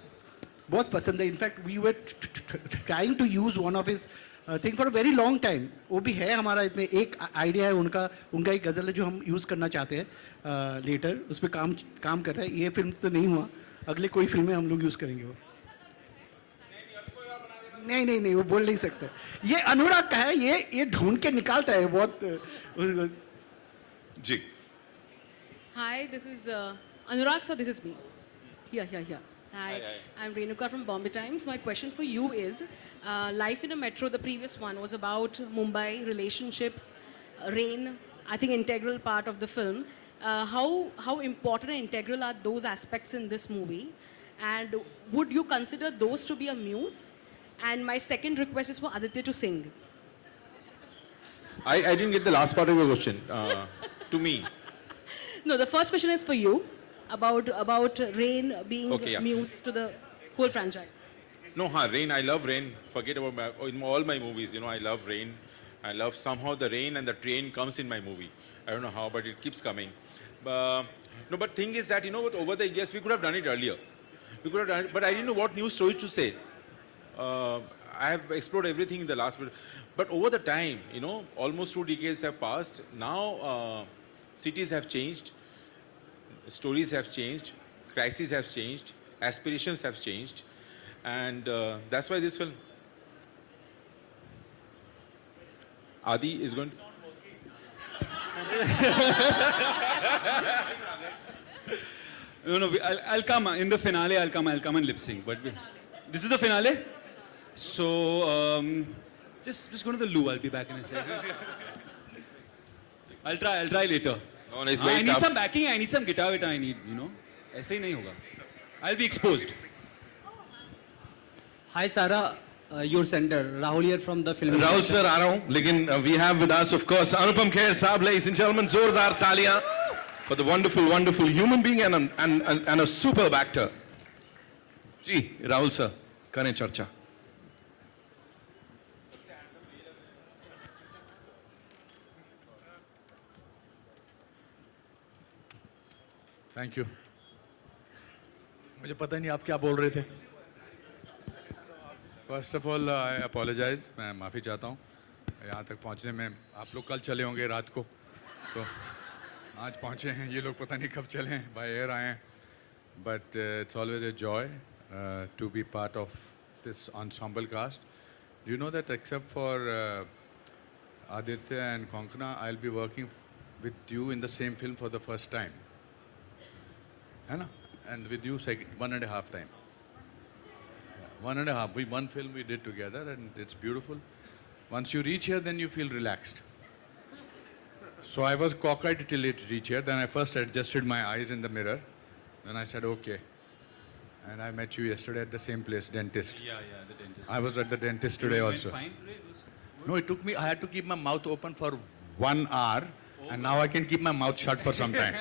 बहुत पसंद है. In fact we were trying to use one of his thing for a very long time. वो भी है हमारा, इसमें एक आइडिया है उनका एक गज़ल है जो हम यूज़ करना चाहते हैं लेटर, उस पर काम कर रहे हैं. ये फिल्म तो नहीं हुआ, अगले कोई फिल्में हम लोग यूज़ करेंगे. वो नहीं वो बोल नहीं सकता. ये अनुराग का है, ये ढूंढ के निकालता है बहुत जी. Hi, this is Anurag, so this is me. Here. Hi, I'm Renuka from Bombay Times. My question for you is, Life in a Metro, the previous one, was about Mumbai, relationships, rain, I think integral part of the film. How important and integral are those aspects in this movie? And would you consider those to be a muse? And my second request is for Aditya to sing. I didn't get the last part of your question. To me. No, the first question is for you about Rain being Okay, yeah. muse to the whole franchise. No, Rain. I love Rain. Forget about in all my movies. You know, I love Rain. I love somehow the rain and the train comes in my movie. I don't know how, but it keeps coming. No, but thing is that, you know what? Over the years, we could have done it earlier. We could have done it, but I didn't know what new story to say. I have explored everything in the last bit, but over the time, you know, almost 2 decades have passed. Now, cities have changed, stories have changed, crises have changed, aspirations have changed, and that's why this film, Adi is going to... No, I'll come in the finale. I'll come and lip sync. But this is the finale. So just go to the loo. I'll be back in a second. I'll try later. No, it's very I need tough. some backing. I need some guitar. I need, you know. ऐसे ही नहीं होगा. I'll be exposed. Hi Sarah, your center Rahul here from the film. Rahul sir आ रहा हूँ, लेकिन we have with us of course Anupam Kher साहब, ladies and gentlemen, जोरदार तालियां for the wonderful human being and a superb actor. जी Rahul sir करें चर्चा. Thank you. मुझे पता नहीं आप क्या बोल रहे थे. First of all I apologise, मैं माफ़ी चाहता हूँ यहाँ तक पहुँचने में. आप लोग कल चले होंगे रात को, तो आज पहुँचे हैं. ये लोग पता नहीं कब चले हैं, बाय एयर आए हैं. But it's always a joy to be part of this ensemble cast. You know that except for Aditya and Konkana, I'll be working with you in the same film for the first time. है ना? And with you 1.5 time. 1.5. One film we did together, and it's beautiful. Once you reach here, then you feel relaxed. So I was cockeyed till it reached here. Then I first adjusted my eyes in the mirror. Then I said, okay. And I met you yesterday at the same place, dentist. Yeah, the dentist. I was at the dentist today also. Fine today. No, it took me, I had to keep my mouth open for 1 hour. And now I can keep my mouth shut for some time.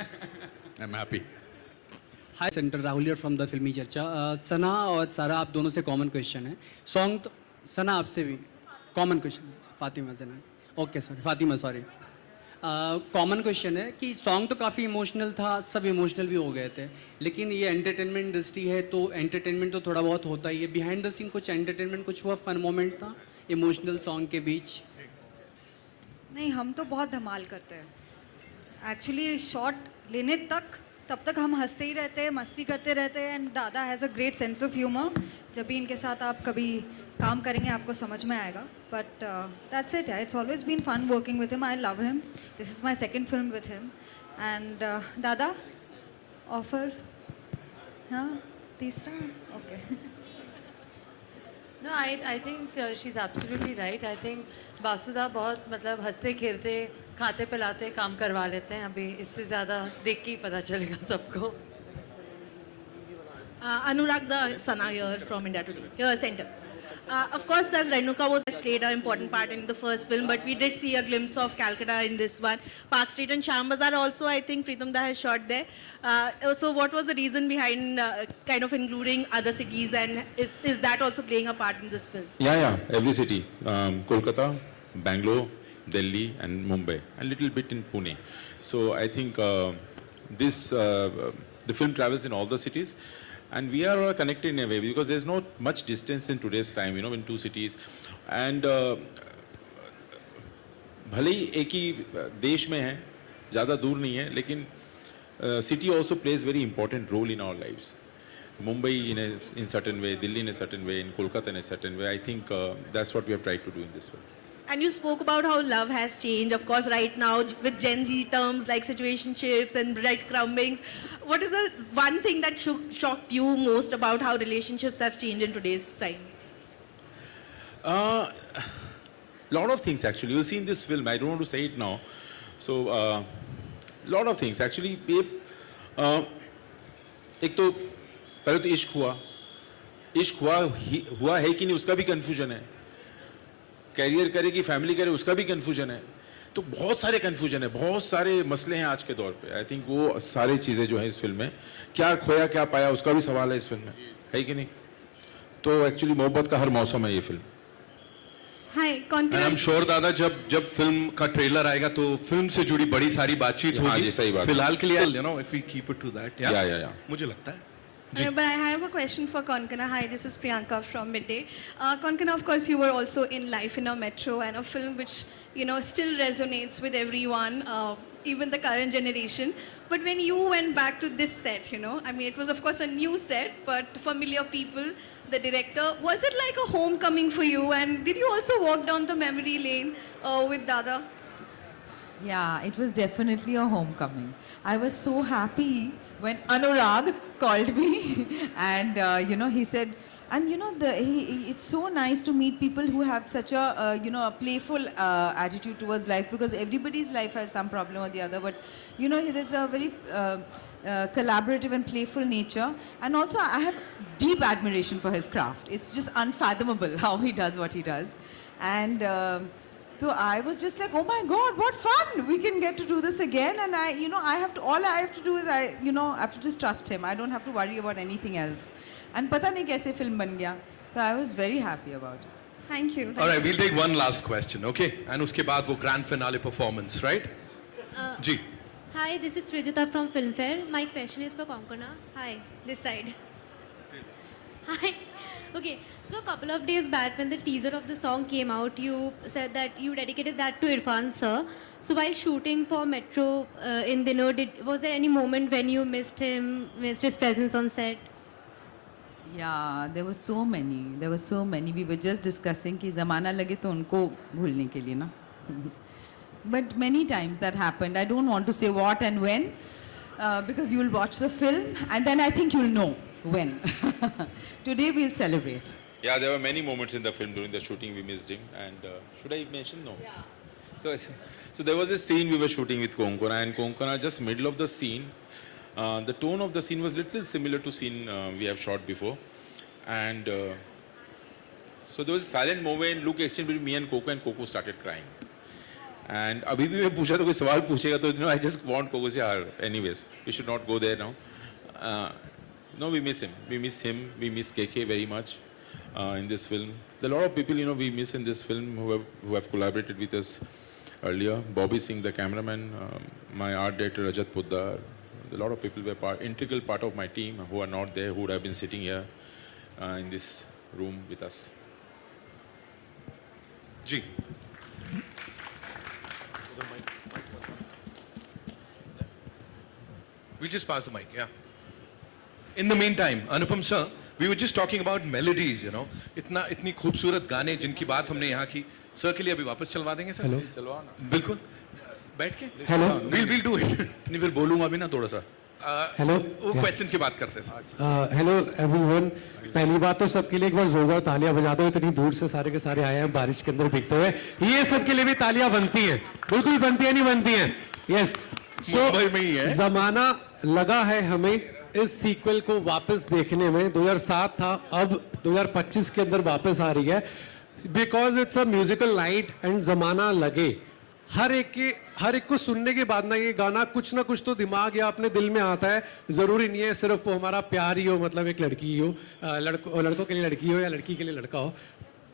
I'm happy. Hi centre Rahul here from the फिल्मी चर्चा. सना और सारा आप दोनों से common question है. Song तो सना आपसे भी common question. Fatima Sana, okay sorry Fatima sorry. Common question है कि सॉन्ग तो काफ़ी इमोशनल था, सब इमोशनल भी हो गए थे, लेकिन ये एंटरटेनमेंट इंडस्ट्री है तो एंटरटेनमेंट तो थोड़ा बहुत होता ही है. बिहाइंड द सीन कुछ एंटरटेनमेंट, कुछ हुआ फन मोमेंट था इमोशनल सॉन्ग के बीच? नहीं, हम तो बहुत धमाल करते हैं. एक्चुअली शॉट लेने तक तब तक हम हंसते ही रहते हैं, मस्ती करते रहते हैं, एंड दादा has a great sense of humour. जब भी इनके साथ आप कभी काम करेंगे आपको समझ में आएगा. But that's it. It's always been fun working with him. I love him. This is my second film with him. And दादा ऑफर, हाँ तीसरा, okay. No, I think she's absolutely right. I think बासुदा बहुत मतलब हंसते खेलते खाते पिलाते काम करवा लेते हैं. अभी इससे ज़्यादा देख के ही पता चलेगा सबको. Anurag the Sana here from India Today, here center. Of course, as Renuka has played an important part in the first film, but we did see a glimpse of Calcutta in this one. Park Street and Sham Bazaar also, I think Pritam Da has shot there. So what was the reason behind kind of including other cities, and is that also playing a part in this film? Yeah, every city. Kolkata, Bangalore, Delhi and Mumbai, and a little bit in Pune. So I think the film travels in all the cities. And we are connected in a way because there's not much distance in today's time, you know, in two cities. And भले ही एक ही देश में है, ज़्यादा दूर नहीं है, लेकिन city also plays very important role in our lives. Mumbai in certain way, Delhi in a certain way, in Kolkata in a certain way. I think that's what we have tried to do in this film. And you spoke about how love has changed, of course, right now with Gen Z terms like situationships and breadcrumbings. What is the one thing that shocked you most about how relationships have changed in today's time? Lot of things actually. You'll see in this film. I don't want to say it now. So, lot of things actually. एक तो पहले तो इश्क हुआ है कि नहीं उसका भी कंफ्यूजन है. कैरियर करे कि फैमिली करे उसका भी कंफ्यूजन है. तो बहुत सारे कंफ्यूजन है, बहुत सारे मसले हैं आज के दौर पे. आई थिंक वो सारी चीज़ें जो है इस फिल्म में, क्या खोया क्या पाया उसका भी सवाल है इस फिल्म में, है कि नहीं. तो एक्चुअली मोहब्बत का हर मौसम है ये film. Hi, and I'm sure दादा जब फिल्म का ट्रेलर आएगा तो फिल्म से जुड़ी बड़ी सारी बातचीत होगी. हाँ जी, सही बात. फिलहाल के लिए, you know, if we keep it to that. Yeah. मुझे लगता है. But I have a question for Konkana. Hi, this is Priyanka from Midday. Konkana, of course, you were also in Life in a Metro, and a film which, you know, still resonates with everyone, even the current generation. But when you went back to this set, you know, I mean, it was of course a new set, but familiar people, the director, was it like a homecoming for you? And did you also walk down the memory lane with Dada? Yeah, it was definitely a homecoming. I was so happy when Anurag called me and, you know, he said, and, you know, it's so nice to meet people who have such a, you know, a playful attitude towards life, because everybody's life has some problem or the other. But, you know, there's a very collaborative and playful nature. And also, I have deep admiration for his craft. It's just unfathomable how he does what he does. And so I was just like, oh my God, what fun! We can get to do this again. And all I have to do is I have to just trust him. I don't have to worry about anything else. And pata nahi kaise film ban gaya. So I was very happy about it. Thank you. All right, we'll take one last question, okay? And uske baad wo grand finale performance, right? Ji. Hi, this is Srijata from Filmfare. My question is for Konkana. Hi, this side. Hi. Okay, so a couple of days back when the teaser of the song came out, you said that you dedicated that to Irfan sir. So while shooting for Metro in Dino, was there any moment when you missed him, missed his presence on set? Yeah, there were so many. We were just discussing कि ज़माना लगे तो उनको भूलने के लिए ना. But many times that happened. I don't want to say what and when, because you'll watch the film and then I think you'll know when. Today we'll celebrate. Yeah, there were many moments in the film during the shooting we missed him. And should I mention? No. Yeah. So there was a scene we were shooting with Konkona, and Konkona, just middle of the scene, the tone of the scene was little similar to scene we have shot before. And so there was a silent moment, look exchange between me and Coco started crying. And अभी भी मैं पूछा तो कोई सवाल पूछेगा तो I just want Coco to say, anyways, we should not go there now. No, we miss him. We miss KK very much in this film. There are a lot of people, we miss in this film who have collaborated with us earlier. Bobby Singh, the cameraman, my art director Rajat Poddar. A lot of people were integral part of my team who are not there, who would have been sitting here in this room with us. Ji. We'll just pass the mic, yeah. In the meantime, Anupam sir, we were just talking about melodies, you know. इतनी खूबसूरत गाने जिनकी बात हमने यहाँ की. Sir के लिए अभी वापस चलवा देंगे सर? Hello. चलवा ना. बिल्कुल. बैठ के? Hello. We'll do it. नहीं फिर बोलूँगा भी ना थोड़ा सा. Hello. वो questions की बात करते हैं सर. हेलो एवरीवन, पहली बात तो सबके लिए एक बार जोरदार तालियां बजा दो. इतनी दूर से सारे के सारे आए हैं बारिश के अंदर भीगते हुए. ये सबके लिए भी तालियां बनती हैं, बिल्कुल बनती है, नहीं बनती हैं? यस. मुंबई में ही है. जमाना लगा है हमें इस सीक्वल को वापस देखने में. 2007 था, अब 2025 के अंदर वापस आ रही है. Because it's a musical night and जमाना लगे. हर एक को सुनने के बाद ना ये गाना कुछ ना कुछ तो दिमाग या अपने दिल में आता है. जरूरी नहीं है सिर्फ वो हमारा प्यार ही हो, मतलब एक लड़की ही हो, लड़कों के लिए लड़की हो या लड़की के लिए लड़का हो.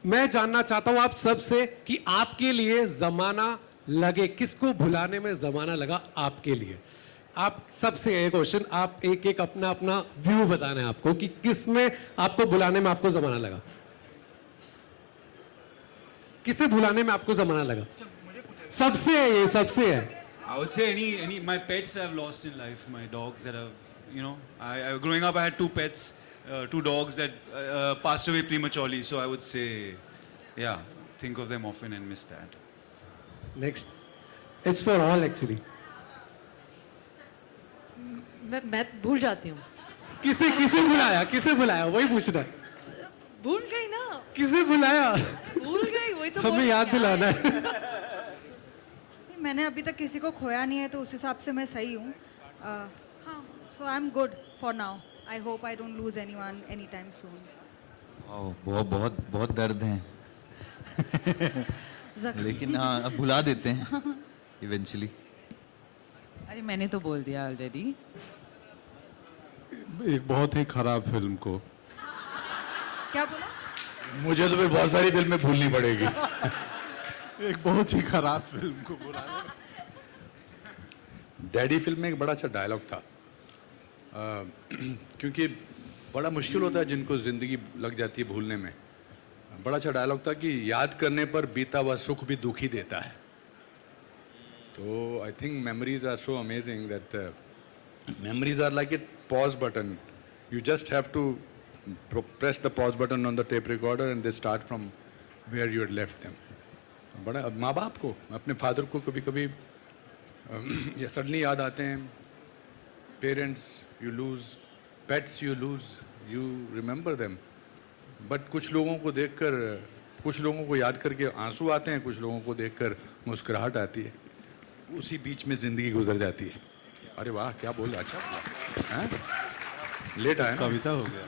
मैं जानना चाहता हूं आप सबसे कि आपके लिए जमाना लगे, किसको भुलाने में जमाना लगा आपके लिए? आप सबसे ये क्वेश्चन, आप एक एक अपना अपना व्यू बताना है आपको कि किस में आपको भुलाने में आपको जमाना लगा. किसे भुलाने में आपको जमाना लगा? सबसे है ये, सबसे है. I would say any my pets I've lost in life, my dogs that have, you know, I growing up I had two pets, two dogs that passed away prematurely, so I would say, yeah, think of them often and miss that. Next, it's for all actually. मैं भूल जाती हूँ. किसे बुलाया वही पूछना है. भूल गई ना. किसे बुलाया? भूल गई, वही तो. हमें याद दिलाना है. मैंने अभी तक किसी को खोया नहीं है, तो उस हिसाब से मैं सही हूँ. हाँ, so I am good for now. I hope I don't lose anyone any time soon. बहुत बहुत बहुत दर्द है. लेकिन हाँ, अब भुला देते हैं इवेंचुअली. अरे मैंने तो बोल दिया ऑलरेडी. एक बहुत ही खराब फिल्म को. क्या बोला? मुझे तो फिर बहुत सारी फिल्में भूलनी पड़ेगी. एक बहुत ही खराब फिल्म को बुरा. डैडी फिल्म में एक बड़ा अच्छा डायलॉग था. क्योंकि बड़ा मुश्किल होता है जिनको जिंदगी लग जाती है भूलने में. बड़ा अच्छा डायलॉग था कि याद करने पर बीता हुआ सुख भी दुख ही देता है. तो I think memories are so amazing that memories are like a pause button. You just have to press the pause button on the tape recorder and they start from where you had left them. बड़ा माँ बाप को, अपने father को कभी कभी या suddenly याद आते हैं. Parents you lose, pets you lose, you remember them. But कुछ लोगों को देखकर, कुछ लोगों को याद करके आंसू आते हैं, कुछ लोगों को देखकर मुस्कुराहट आती है. उसी बीच में ज़िंदगी गुजर जाती है. अरे वाह, क्या बोल रहा. अच्छा बोला. लेट आया. कविता हो गया.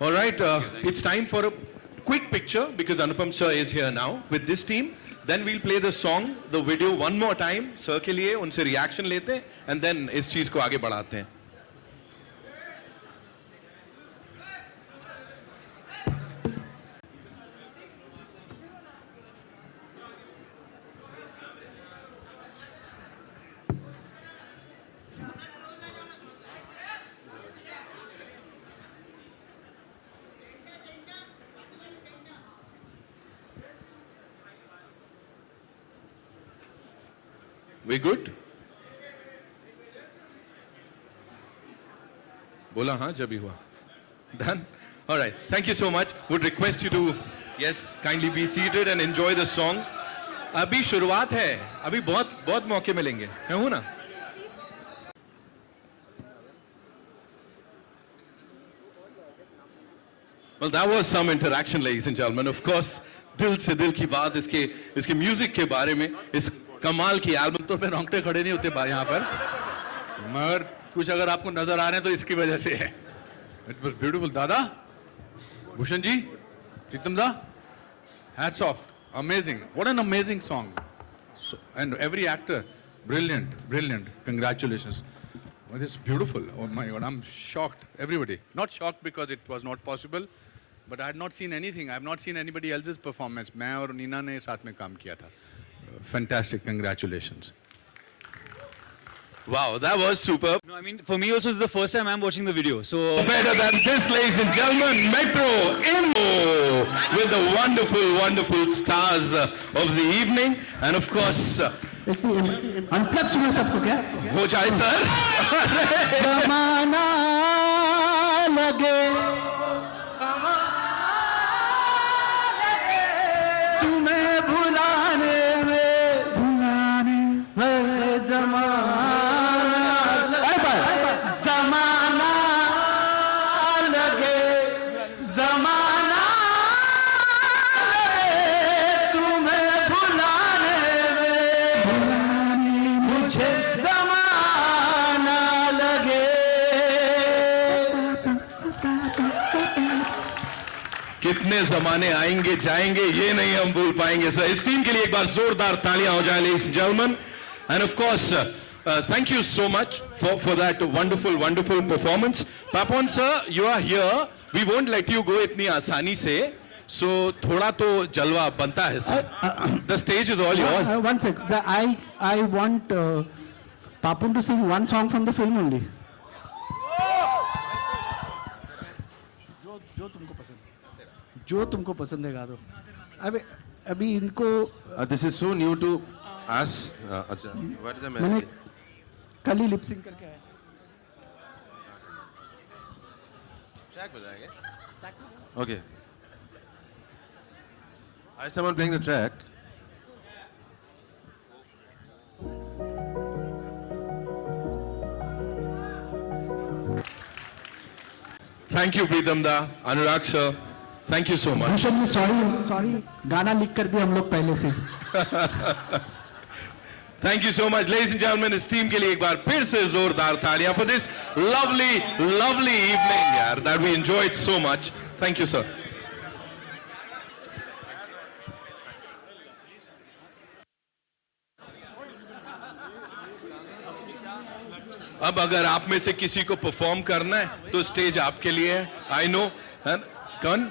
All right, it's time for a quick picture because Anupam sir is here now with this team. Then we'll play the song, the video one more time. Sir के लिए उनसे reaction लेते हैं and then इस चीज को आगे बढ़ाते हैं. We good? बोला हाँ जब ही हुआ. Done? All right. Thank you so much. Would request you to, yes, kindly be seated and enjoy the song. अभी शुरुआत है. अभी बहुत मौके मिलेंगे. मैं हूँ ना? Well, that was some interaction, ladies and gentlemen. Of course, दिल से दिल की बात इसके म्यूजिक के बारे में, इस कमाल की एल्बम. तो पे रोंगटे खड़े नहीं होते यहाँ पर, मगर कुछ अगर आपको नजर आ रहे हैं तो इसकी वजह से है. It was beautiful. दादा, भूषण जी, प्रीतम दा, Hats off. Amazing. What an amazing song. So, and every actor, brilliant, brilliant. Congratulations. Well, it's beautiful. Oh my God, I'm shocked. Everybody. Not shocked because it was not possible, but I had not seen anything. I have not seen anybody else's performance. मैं और नीना ने साथ में काम किया था. Fantastic. Congratulations. Wow, that was superb. No, I mean, for me also, it's the first time I'm watching the video. So better than this, ladies and gentlemen, Metro Info with the wonderful, wonderful stars of the evening. And of course, unplug सुना सबको क्या? हो जाए sir. जमाना लगे तुम्हें भुलाने में जमाना लगे जमाना लगे तुम्हें भुलाने में मुझे जमाना लगे। कितने जमाने आएंगे जाएंगे ये नहीं हम भूल पाएंगे सर। इस टीम के लिए एक बार जोरदार तालियां हो जाए ladies and gentlemen, and of course thank you so much for that wonderful performance. Papon sir, you are here, we won't let you go इतनी आसानी से, so थोड़ा तो जलवा बनता है sir. The stage is all yours. One sec, I want Papun to sing one song from the film only. जो तुमको पसंद है गा दो। अभी इनको This is so new to us. अच्छा, what is the मैंने melody? कल ही लिप सिंक करके आया। Track बजाएंगे? Okay. Is someone playing the track? Thank you Pritam da, Anurag sir, thank you so much. Bhushan ji sorry गाना लिख कर दिया हम लोग पहले से। Thank you so much, ladies and gentlemen. इस टीम के लिए एक बार फिर से जोरदार तालियां for this lovely evening यार, that we enjoyed so much. Thank you sir. अब अगर आप में से किसी को परफॉर्म करना है तो स्टेज आपके लिए है। आई नो है कौन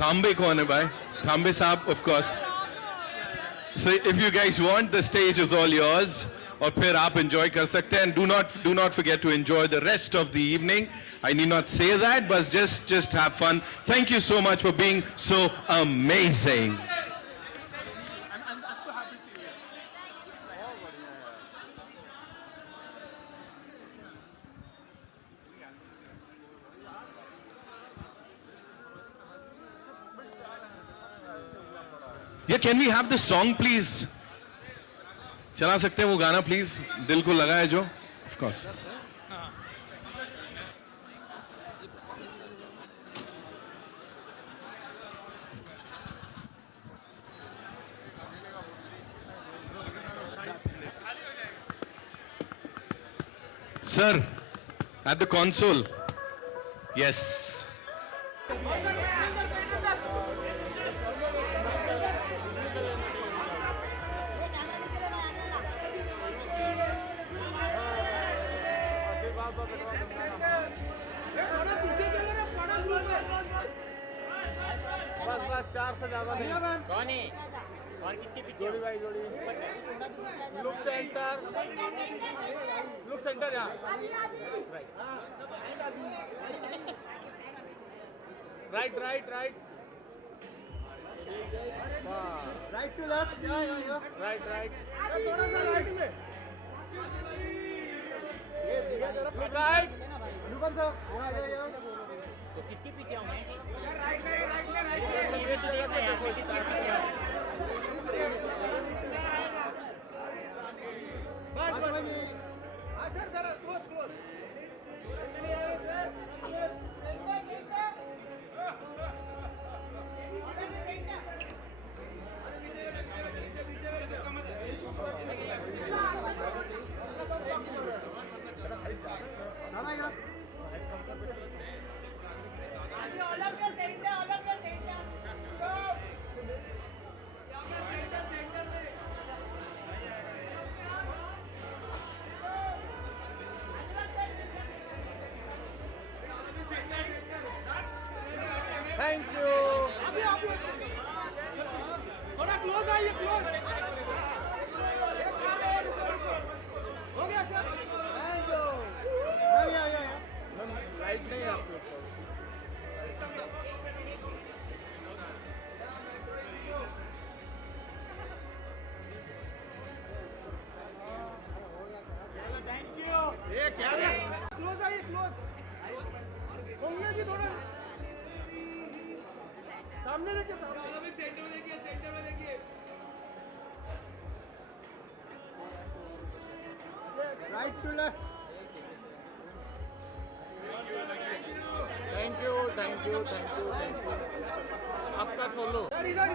थाम्बे कौन है भाई? थाम्बे साहब of course. So if you guys want, the stage is all yours. और फिर आप enjoy कर सकते हैं. Do not forget to enjoy the rest of the evening. I need not say that, but just have fun. Thank you so much for being so amazing. Yeah, can we have the song please? चला सकते हैं वो गाना please, दिल को लगा है जो, of course. Sir, at the console. Yes. कौन है? और कितने पीछे? जोड़ी भाई जोड़ी। लुक सेंटर यहाँ। Right. Right to left. Right. थोड़ा सा राइट में। ये दिया जरा राइट। अनुपम साहब। तो किसके पीछे हूँ मैं? राइट में। सर जरा क्लोज। Thank you. थोड़ा क्लोज आइए, क्लोज हो गया सर। Thank you. लाइट नहीं है आपके ऊपर। क्लोज आइए क्लोज होंगे जी थोड़ा सामने देखिए सामने सेंटर में देखिए right to left thank you आपका सोलो इधर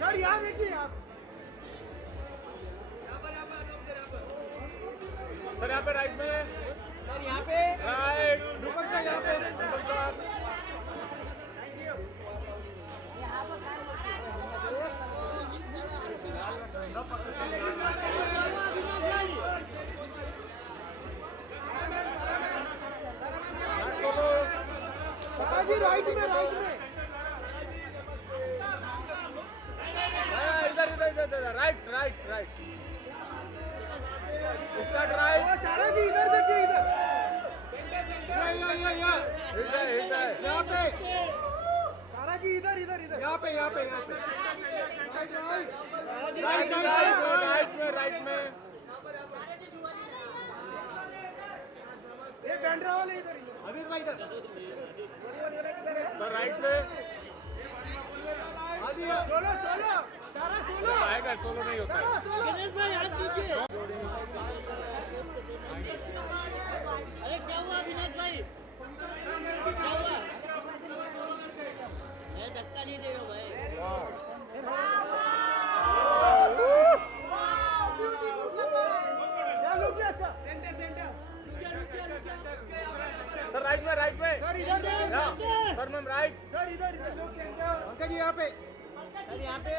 सर यहाँ देखिए आप सर यहाँ पे राइट में सर यहाँ पे राइट रूपक सर यहाँ पे जी राइट में इधर राइट स्टार्ट राइट सारा जी इधर देखिए इधर यहाँ पे सारा जी इधर यहाँ पे राइट में एक बैंड्रा वाले इधर अभी भाई इधर राइट से सोलो सारा सोलो आएगा सोलो नहीं होता गणेश भाई हाथ दीजिए अरे क्या हुआ विनाश भाई क्या हुआ मैं धक्का नहीं दे रहा भाई सर राइट में सर इधर सर मैम राइट सर इधर लोग सेंटर अंकल जी यहाँ पे सर यहाँ पे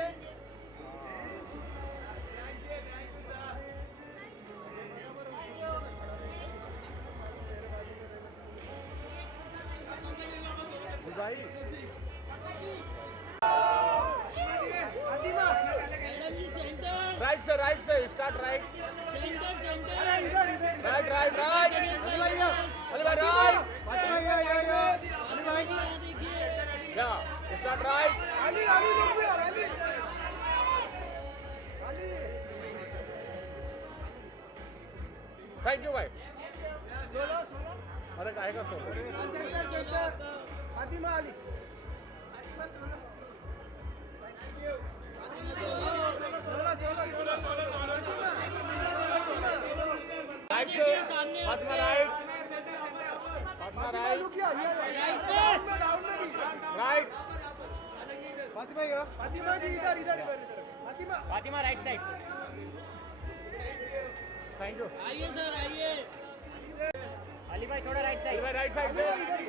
राइट से स्टार्ट राइट राइट अली भाई राइट या स्टार्ट राइट थैंक यू भाई अरे काय का सोलो फातिमा अली राइट से फातिमा राइट राइट फातिमा जी इधर Fatima right side thank you आइए सर आइए अली भाई थोड़ा राइट साइड से